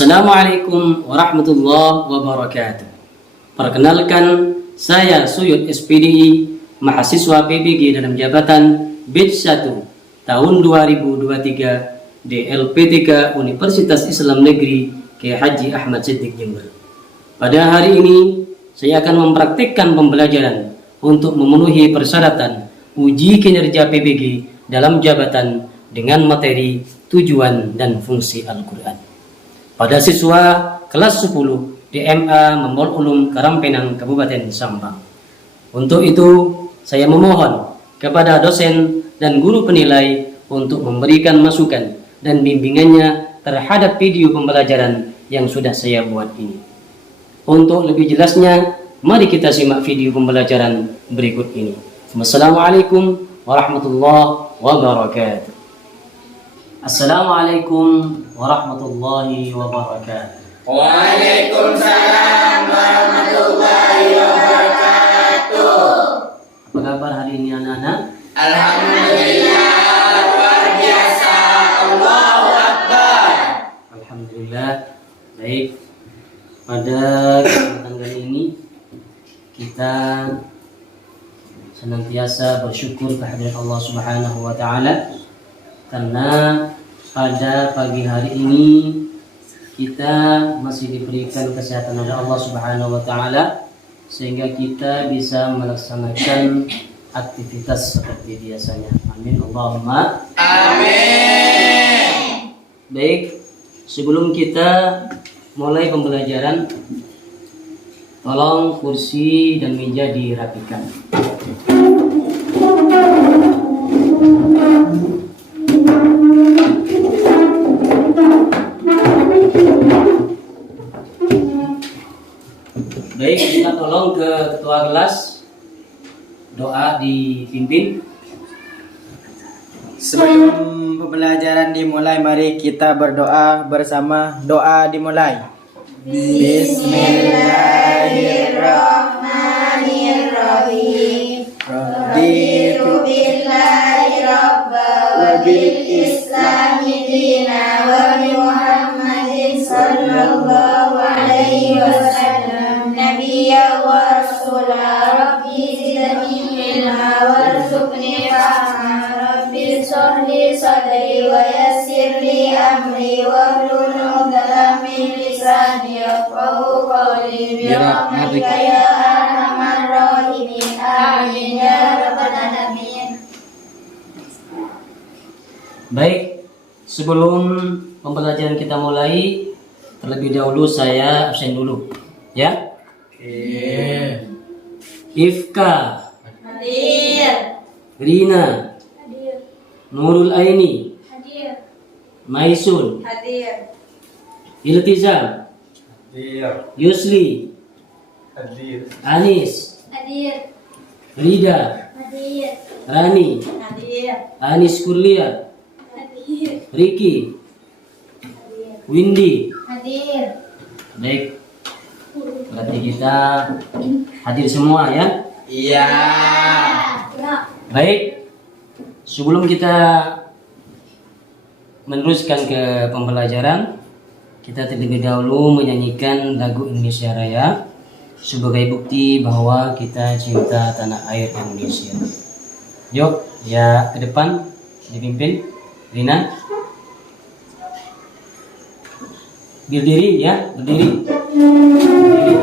Assalamualaikum warahmatullahi wabarakatuh. Perkenalkan, saya Suyud SPDI, mahasiswa PBG dalam jabatan Batch 1 tahun 2023 di LP3 Universitas Islam Negeri Kiai Haji Ahmad Siddiq Jember. Pada hari ini, saya akan mempraktikkan pembelajaran untuk memenuhi persyaratan uji kinerja PBG dalam jabatan dengan materi tujuan dan fungsi Al-Quran. Pada siswa kelas 10 DMA Mempol Ulum Karangpenang Kabupaten Sampang. Untuk itu, saya memohon kepada dosen dan guru penilai untuk memberikan masukan dan bimbingannya terhadap video pembelajaran yang sudah saya buat ini. Untuk lebih jelasnya, mari kita simak video pembelajaran berikut ini. Wassalamualaikum warahmatullahi wabarakatuh. Assalamualaikum warahmatullahi wabarakatuh. Waalaikumsalam warahmatullahi wabarakatuh. Apa kabar hari ini anak-anak? Alhamdulillah, luar biasa. Allahu Akbar. Alhamdulillah. Baik. Pada kesempatan kali ini kita senantiasa bersyukur kehadirat Allah Subhanahu wa taala karena pada pagi hari ini kita masih diberikan kesehatan oleh Allah Subhanahu wa taala sehingga kita bisa melaksanakan aktivitas seperti biasanya. Amin Allahumma Amin. Baik, sebelum kita mulai pembelajaran, tolong kursi dan meja dirapikan. Baik, kita tolong ke ketua kelas doa dipimpin. Sebelum pembelajaran dimulai, mari kita berdoa bersama. Doa dimulai. Bismillahirrahmanirrahim. Raditu billahi rabba wa bil islami dina wa bi Muhammadin sallallahu alaihi wasallam nabiyya wa rasula. Rabbi zidni ilma warzuqni fahma. Rabbi shrahli sadri wa yassir li amri wahlul 'uqdatam min lisani yafqahu qawli bi rahmatika ya arhamar rahimin. Amin ya rabbal alamin. Baik, sebelum pembelajaran kita mulai, terlebih dahulu saya absen dulu, ya. Ifka, Hadir. Rina, Hadir. Nurul Aini, Hadir. Maisun, Hadir. Iltizam, Yusli, Anis, Hadir. Rida, Hadir. Rani, Hadir. Anis Kurlia, Hadir. Riki, Windy. Hadir. Baik, berarti kita hadir semua ya. Iya. Baik, sebelum kita meneruskan ke pembelajaran, kita terlebih dahulu menyanyikan lagu Indonesia Raya sebagai bukti bahwa kita cinta tanah air Indonesia. Yuk, ya ke depan dipimpin Rina. Berdiri ya, berdiri. Berdiri.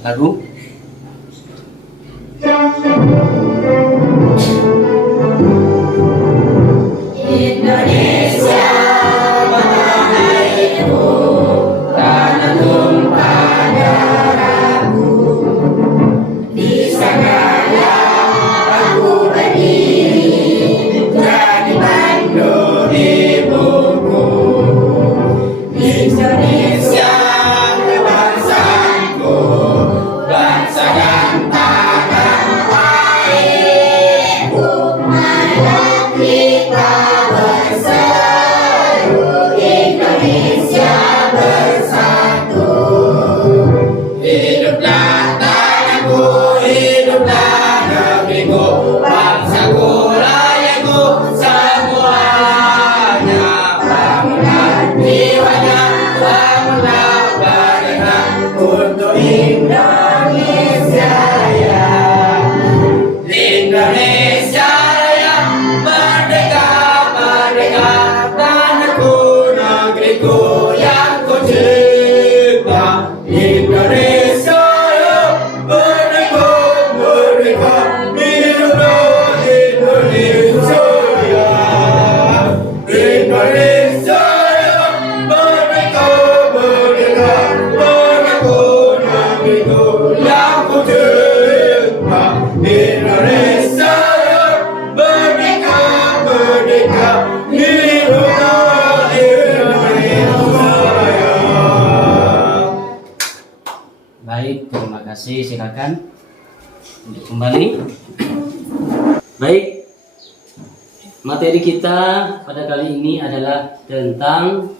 Lagu. Indonesia tanah airku, tanah tumpah darahku. Di sanalah aku berdiri, jadi pandu ibuku. Indonesia kebangsaanku, kasih, silakan untuk kembali. Baik, materi kita pada kali ini adalah tentang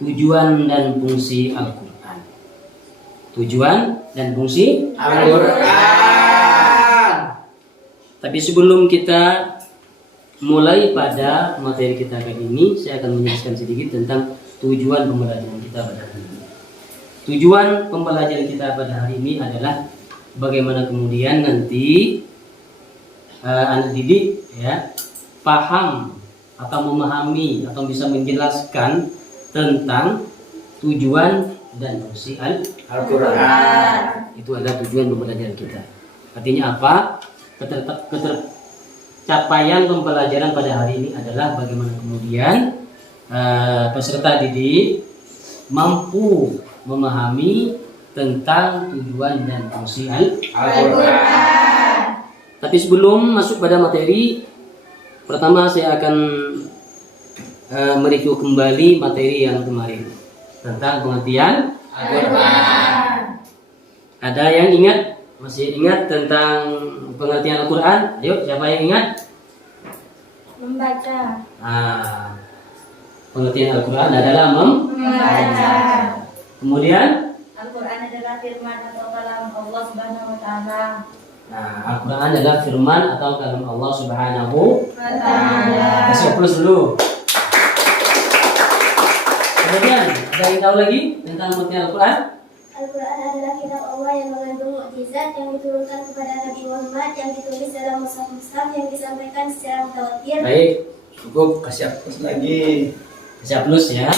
tujuan dan fungsi Al-Quran. Tujuan dan fungsi Al-Quran. Tapi sebelum kita mulai pada materi kita kali ini, saya akan menjelaskan sedikit tentang tujuan pembelajaran kita pada hari ini. Tujuan pembelajaran kita pada hari ini adalah bagaimana kemudian nanti anak didik ya paham atau memahami atau bisa menjelaskan tentang tujuan dan fungsi Al-Quran. Itu adalah tujuan pembelajaran kita. Artinya apa? Capaian pembelajaran pada hari ini adalah bagaimana kemudian peserta didik mampu memahami tentang tujuan dan fungsi Al-Quran. Tapi sebelum masuk pada materi, pertama saya akan mereview kembali materi yang kemarin tentang pengertian Al-Quran. Ada yang ingat? Masih ingat tentang pengertian Al-Quran? Ayo, siapa yang ingat? Membaca. Pengertian Al-Quran adalah Membaca. Kemudian Al-Quran adalah firman atau kalam Allah Subhanahu wa taala. Al-Quran adalah firman atau kalam Allah Subhanahu Wa taala. Kasih plus dulu. Kemudian ada yang tahu lagi tentang pengertian Al-Quran? Al-Quran adalah kitab Allah yang mengandung mukjizat yang diturunkan kepada Nabi Muhammad, yang ditulis dalam mushaf-mushaf yang disampaikan secara mutawatir. Baik, cukup. Kasih plus lagi. Kasih plus ya.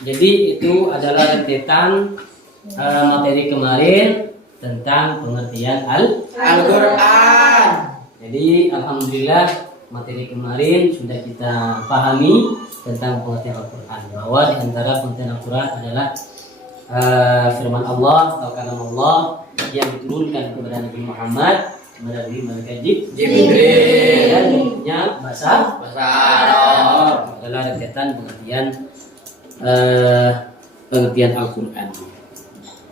Jadi itu adalah rentetan materi kemarin tentang pengertian Al-Quran. Jadi alhamdulillah materi kemarin sudah kita pahami tentang pengertian Al-Quran, bahwa di antara pengertian Al-Quran adalah firman Allah atau kalam Allah yang diturunkan kepada Nabi Muhammad melalui malaikat Jibril. dan bentuknya bahasa Arab. adalah rentetan pengertian Al-Quran.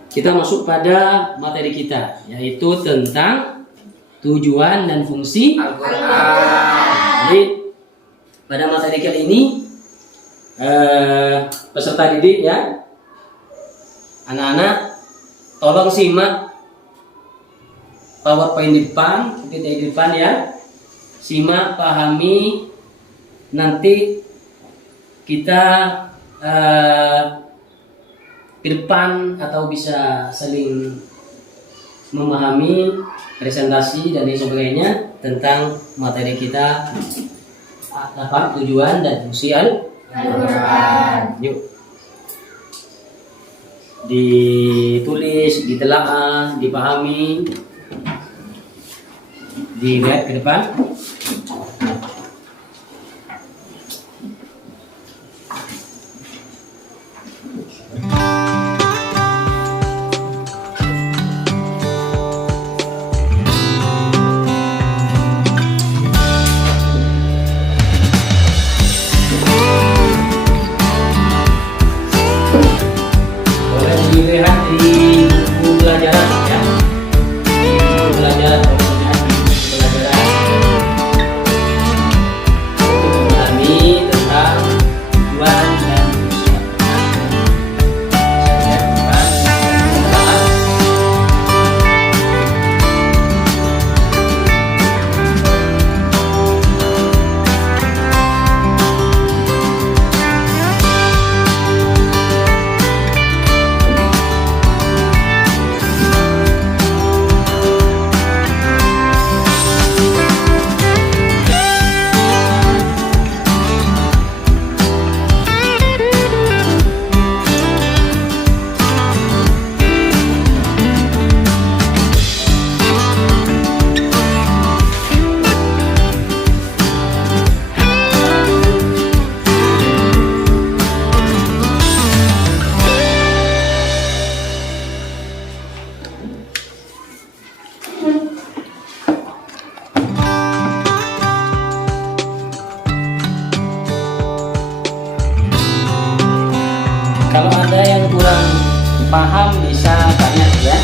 Kita masuk pada materi kita, yaitu tentang tujuan dan fungsi Al-Quran. Jadi pada materi kali ini peserta didik ya, anak-anak tolong simak PowerPoint di depan, di depan ya. Simak, pahami, nanti kita ke depan atau bisa saling memahami presentasi dan lain sebagainya tentang materi kita, apa tujuan dan fungsi Al-Quran. Yuk, ditulis, ditelaah, dipahami, dilihat ke depan. Dilihat di buku pelajaran ya, di buku pelajaran, pelajaran paham bisa tanya ya.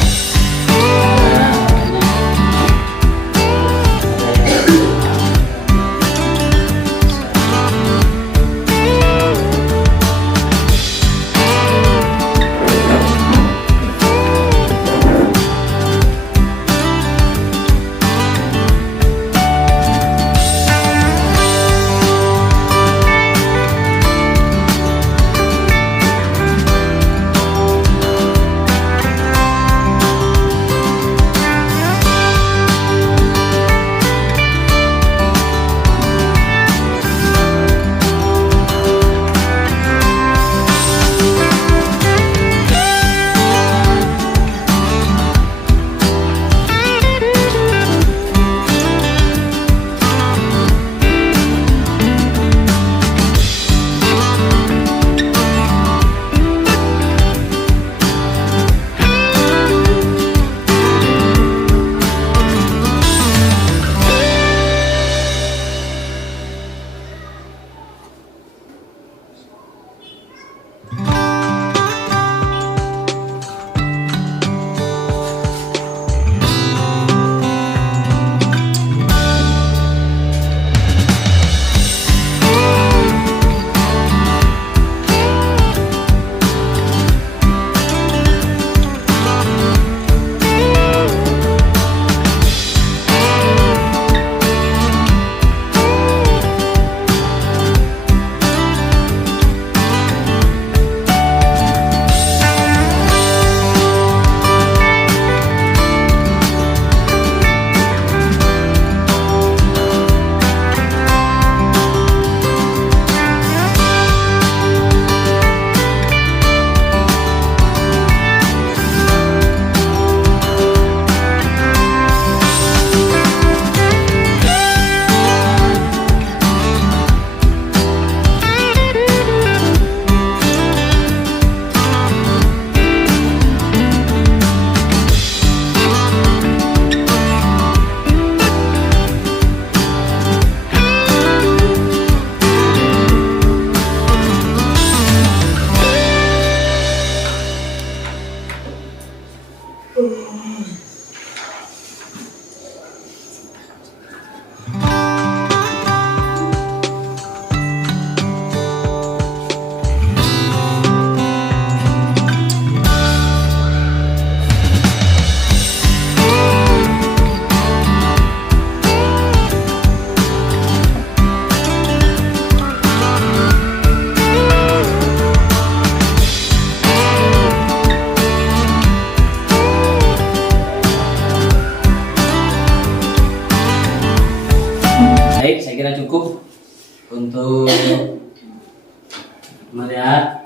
Baik, saya kira cukup untuk melihat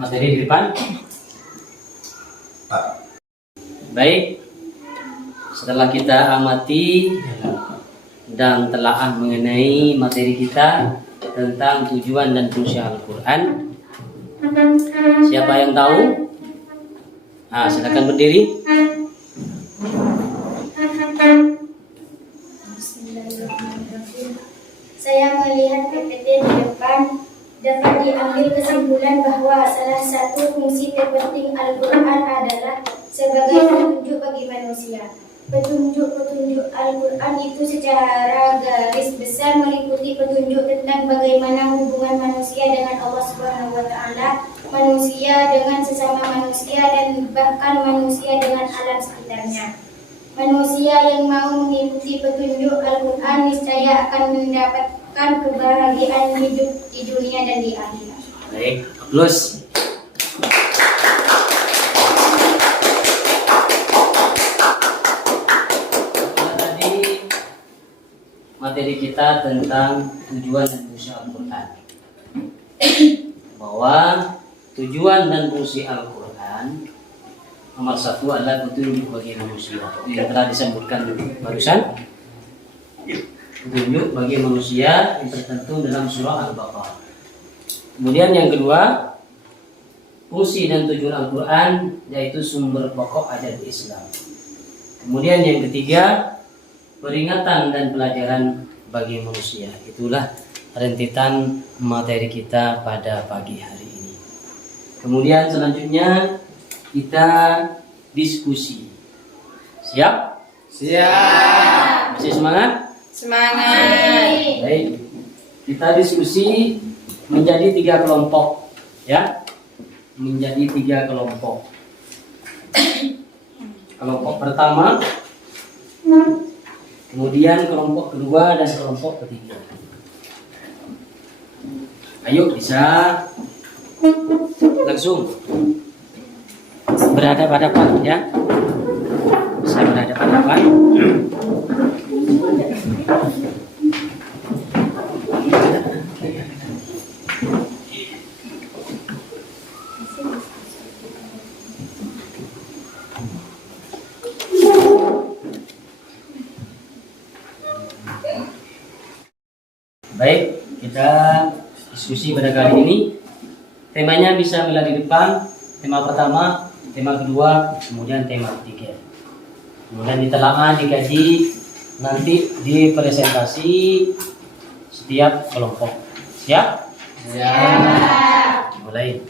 materi di depan. Baik, setelah kita amati dan telaah mengenai materi kita tentang tujuan dan fungsi Al-Quran, siapa yang tahu? Silakan berdiri. Saya melihat PPT di depan, dapat diambil kesimpulan bahwa salah satu fungsi terpenting Al-Quran adalah sebagai petunjuk bagi manusia. Petunjuk-petunjuk Al-Quran itu secara garis besar meliputi petunjuk tentang bagaimana hubungan manusia dengan Allah Subhanahu wa Ta'ala, manusia dengan sesama manusia, dan bahkan manusia dengan alam sekitarnya. Manusia yang mau mengikuti petunjuk Al-Quran niscaya akan mendapatkan kebahagiaan hidup di dunia dan di akhirat. Baik, plus. Tadi materi kita tentang tujuan dan fungsi Al-Quran, bahwa tujuan dan fungsi Al-Quran nomor satu adalah petunjuk bagi manusia. Itu yang telah disebutkan barusan. Petunjuk bagi manusia yang tertentu dalam surah Al-Baqarah. Kemudian yang kedua, fungsi dan tujuan Al-Quran yaitu sumber pokok ajaran Islam. Kemudian yang ketiga, peringatan dan pelajaran bagi manusia. Itulah rentetan materi kita pada pagi hari ini. Kemudian selanjutnya kita diskusi. Siap? Siap. Masih semangat? Semangat. Baik. Kita diskusi menjadi 3 kelompok, ya. Menjadi 3 kelompok. Kelompok pertama, kemudian kelompok kedua dan kelompok ketiga. Ayo bisa langsung berhadapan-hadapan, ya. Bisa berhadapan-hadapan. Baik, kita diskusi pada kali ini. Temanya bisa melihat di depan. Tema pertama, tema kedua, kemudian tema ketiga. Kemudian ditelaah, dikaji, nanti dipresentasi setiap kelompok. Siap? Siap. Mulai.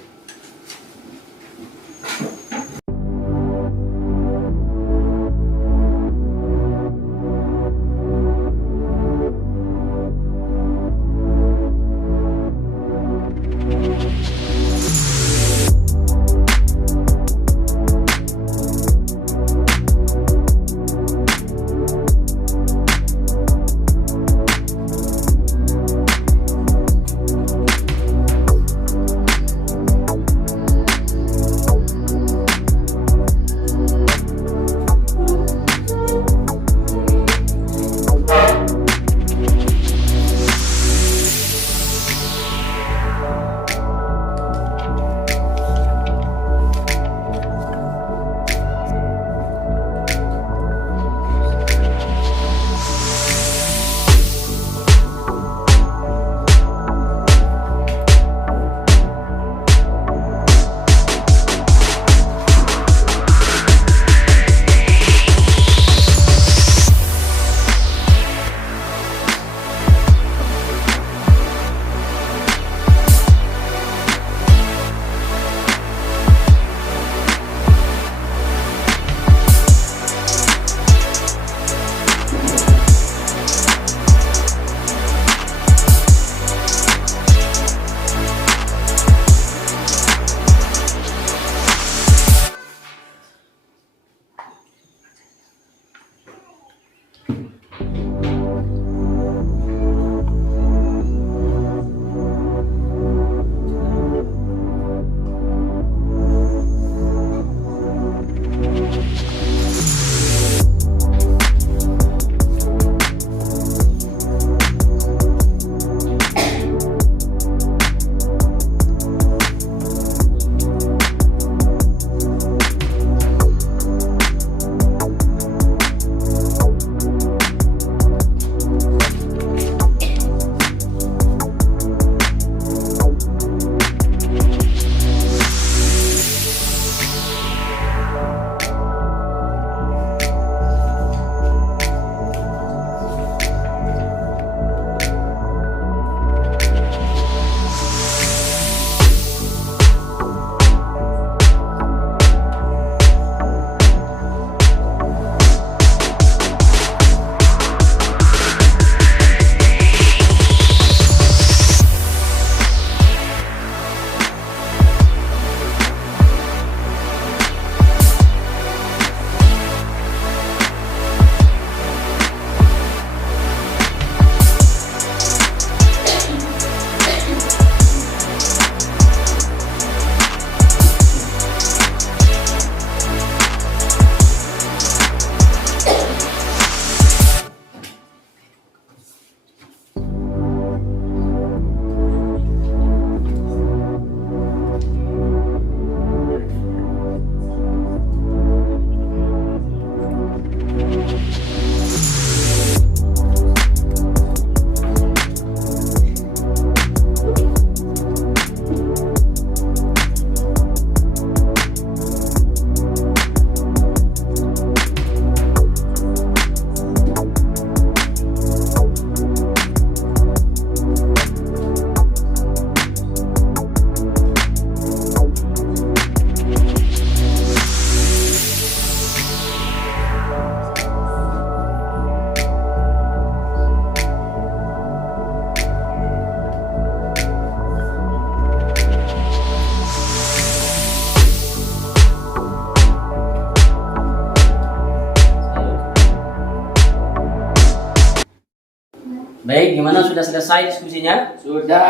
Baik, gimana, sudah selesai diskusinya? Sudah.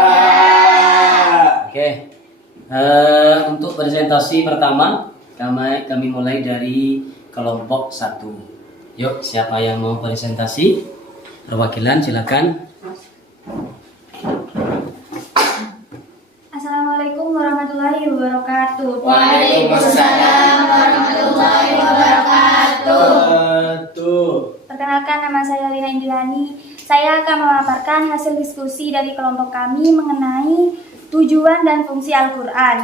Oke. Untuk presentasi pertama, kami mulai dari kelompok 1. Yuk, siapa yang mau presentasi? Perwakilan, silakan. Assalamualaikum warahmatullahi wabarakatuh. Waalaikumsalam warahmatullahi wabarakatuh. Perkenalkan, nama saya Lina Indilani. Saya akan memaparkan hasil diskusi dari kelompok kami mengenai tujuan dan fungsi Al-Quran.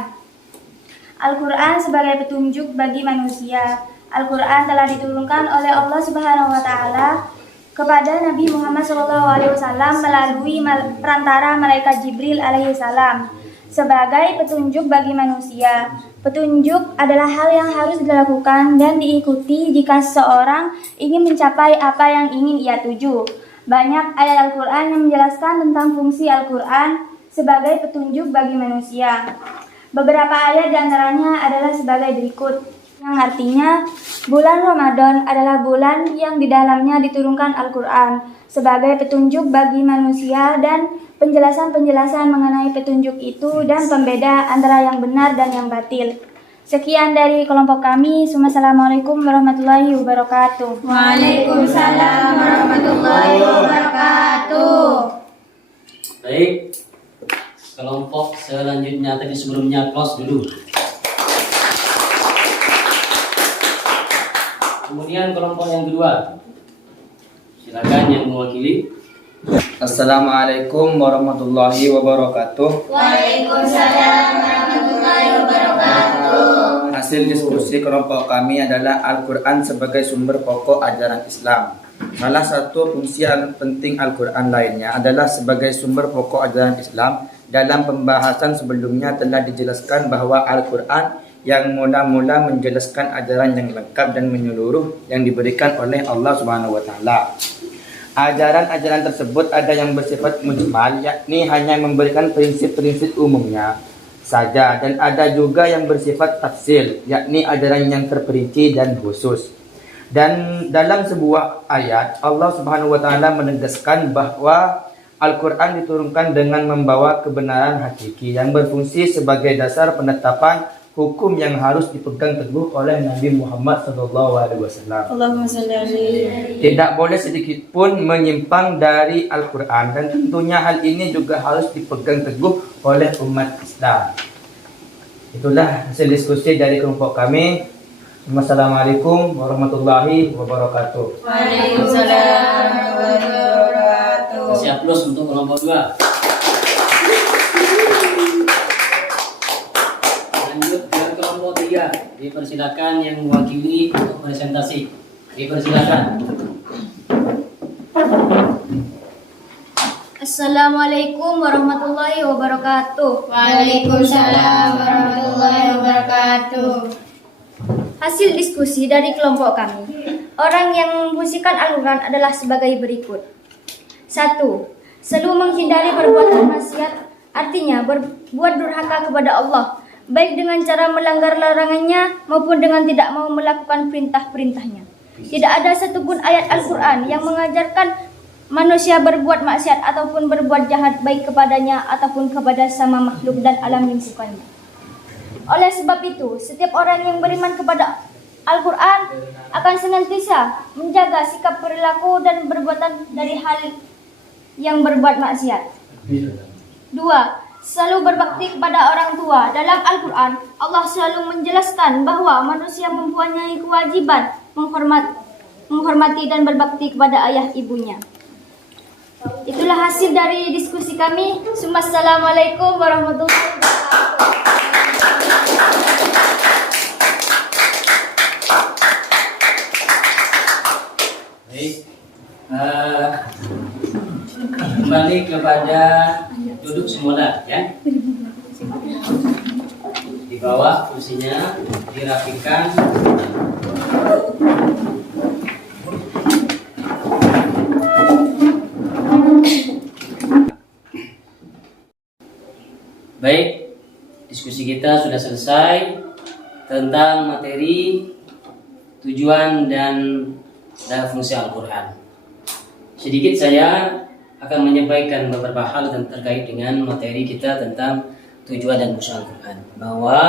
Al-Quran sebagai petunjuk bagi manusia. Al-Quran telah diturunkan oleh Allah Subhanahu wa Ta'ala kepada Nabi Muhammad SAW melalui perantara malaikat Jibril alaihissalam sebagai petunjuk bagi manusia. Petunjuk adalah hal yang harus dilakukan dan diikuti jika seseorang ingin mencapai apa yang ingin ia tuju. Banyak ayat Al-Quran yang menjelaskan tentang fungsi Al-Quran sebagai petunjuk bagi manusia. Beberapa ayat diantaranya adalah sebagai berikut, yang artinya bulan Ramadan adalah bulan yang di dalamnya diturunkan Al-Quran sebagai petunjuk bagi manusia dan penjelasan-penjelasan mengenai petunjuk itu dan pembeda antara yang benar dan yang batil. Sekian dari kelompok kami. Assalamualaikum warahmatullahi wabarakatuh. Waalaikumsalam warahmatullahi wabarakatuh. Baik, kelompok selanjutnya, tadi sebelumnya close dulu. Kemudian kelompok yang kedua, silakan yang mewakili. Assalamualaikum warahmatullahi wabarakatuh. Waalaikumsalam warahmatullahi wabarakatuh. Hasil diskusi kelompok kami adalah Al-Quran sebagai sumber pokok ajaran Islam. Salah satu fungsi penting Al-Quran lainnya adalah sebagai sumber pokok ajaran Islam. Dalam pembahasan sebelumnya telah dijelaskan bahwa Al-Quran yang mula-mula menjelaskan ajaran yang lengkap dan menyeluruh yang diberikan oleh Allah Subhanahu wa Ta'ala. Ajaran-ajaran tersebut ada yang bersifat mujmal, yakni hanya memberikan prinsip-prinsip umumnya saja, dan ada juga yang bersifat tafsil, yakni ajaran yang terperinci dan khusus. Dan dalam sebuah ayat Allah Subhanahu wa Ta'ala menegaskan bahwa Al-Quran diturunkan dengan membawa kebenaran hakiki yang berfungsi sebagai dasar penetapan hukum yang harus dipegang teguh oleh Nabi Muhammad SAW. Tidak boleh sedikit pun menyimpang dari Al-Quran, dan tentunya hal ini juga harus dipegang teguh oleh umat Islam. Itulah hasil diskusi dari kelompok kami. Wassalamualaikum warahmatullahi wabarakatuh. Waalaikumsalam warahmatullahi wabarakatuh. Siap plus untuk kelompok 2. Lanjut ke kelompok 3. Dipersilakan yang mewakili untuk presentasi. Dipersilakan. Assalamualaikum warahmatullahi wabarakatuh. Waalaikumsalam warahmatullahi wabarakatuh. Hasil diskusi dari kelompok kami. Orang yang memfungsikan Al-Quran adalah sebagai berikut. 1. Selalu menghindari perbuatan maksiat, artinya berbuat durhaka kepada Allah, baik dengan cara melanggar larangannya maupun dengan tidak mau melakukan perintah-perintahnya. Tidak ada satupun ayat Al-Quran yang mengajarkan manusia berbuat maksiat ataupun berbuat jahat baik kepadanya ataupun kepada sama makhluk dan alam lingkungannya. Oleh sebab itu, setiap orang yang beriman kepada Al-Quran akan senantiasa menjaga sikap perilaku dan perbuatan dari hal yang berbuat maksiat. 2. Selalu berbakti kepada orang tua. Dalam Al-Quran, Allah selalu menjelaskan bahwa manusia mempunyai kewajiban menghormati dan berbakti kepada ayah ibunya. Itulah hasil dari diskusi kami. Assalamualaikum warahmatullahi wabarakatuh. Baik. Kembali kepada duduk semula, ya. Di bawah kursinya dirapikan. Baik, diskusi kita sudah selesai tentang materi tujuan dan fungsi Al-Quran. Sedikit saya akan menyampaikan beberapa hal dan terkait dengan materi kita tentang tujuan dan fungsi Al-Quran. Bahwa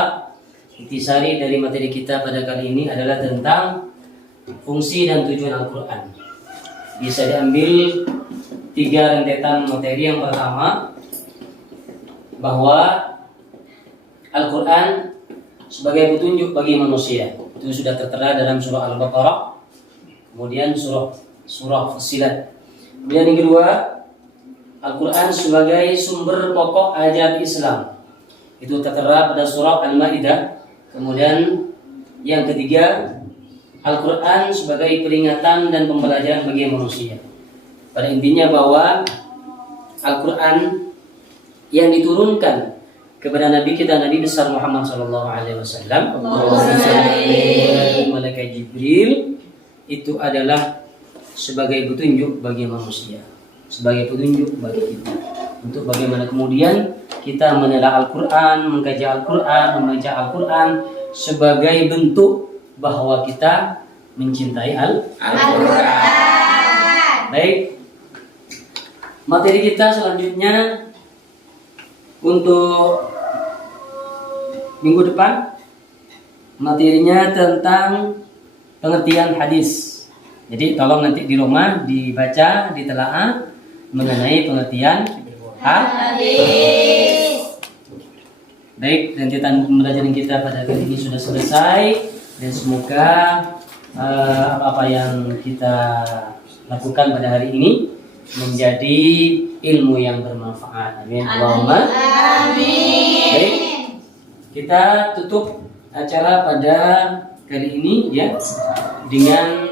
intisari dari materi kita pada kali ini adalah tentang fungsi dan tujuan Al-Quran. Bisa diambil 3 rentetan materi. Yang pertama, bahwa Al-Quran sebagai petunjuk bagi manusia. Itu sudah tertera dalam surah Al-Baqarah, kemudian surah Fussilat. Kemudian yang kedua, Al-Quran sebagai sumber pokok ajaran Islam. Itu tertera pada surah Al-Maidah. Kemudian yang ketiga, Al-Quran sebagai peringatan dan pembelajaran bagi manusia. Pada intinya bahwa Al-Quran yang diturunkan kepada Nabi kita, Nabi besar Muhammad SAW, malaikat Jibril, itu adalah sebagai petunjuk bagi manusia, sebagai petunjuk bagi kita, untuk bagaimana kemudian kita menelaah Al-Quran, mengkaji Al-Quran, membaca Al-Quran sebagai bentuk bahwa kita mencintai Al-Quran. Baik, materi kita selanjutnya untuk minggu depan, materinya tentang pengertian hadis. Jadi tolong nanti di rumah dibaca, ditelaah mengenai pengertian hadis. Baik, rentetan pembelajaran kita pada kali ini sudah selesai, dan semoga apa yang kita lakukan pada hari ini menjadi ilmu yang bermanfaat. Amin. Allahumma amin. Baik, kita tutup acara pada kali ini ya dengan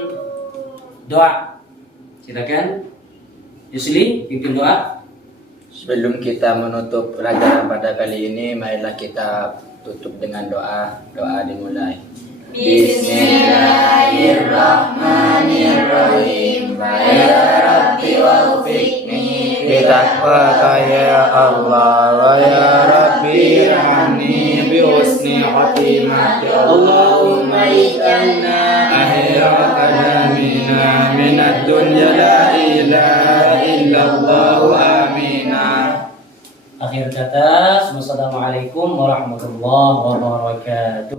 doa. Silakan Yusli pimpin doa. Sebelum kita menutup pelajaran pada kali ini, marilah kita tutup dengan doa. Doa dimulai. Bismillahirrahmanirrahim. Ya Rabbi waffiqni bitaqwaka ya Allah, wa ya Rabbi irhamni bi husni khatimati. Allahumma ij'alna akhira kalamina minad dunya la ilaha illallah. Amina. Akhir kata, wassalamualaikum warahmatullahi wabarakatuh.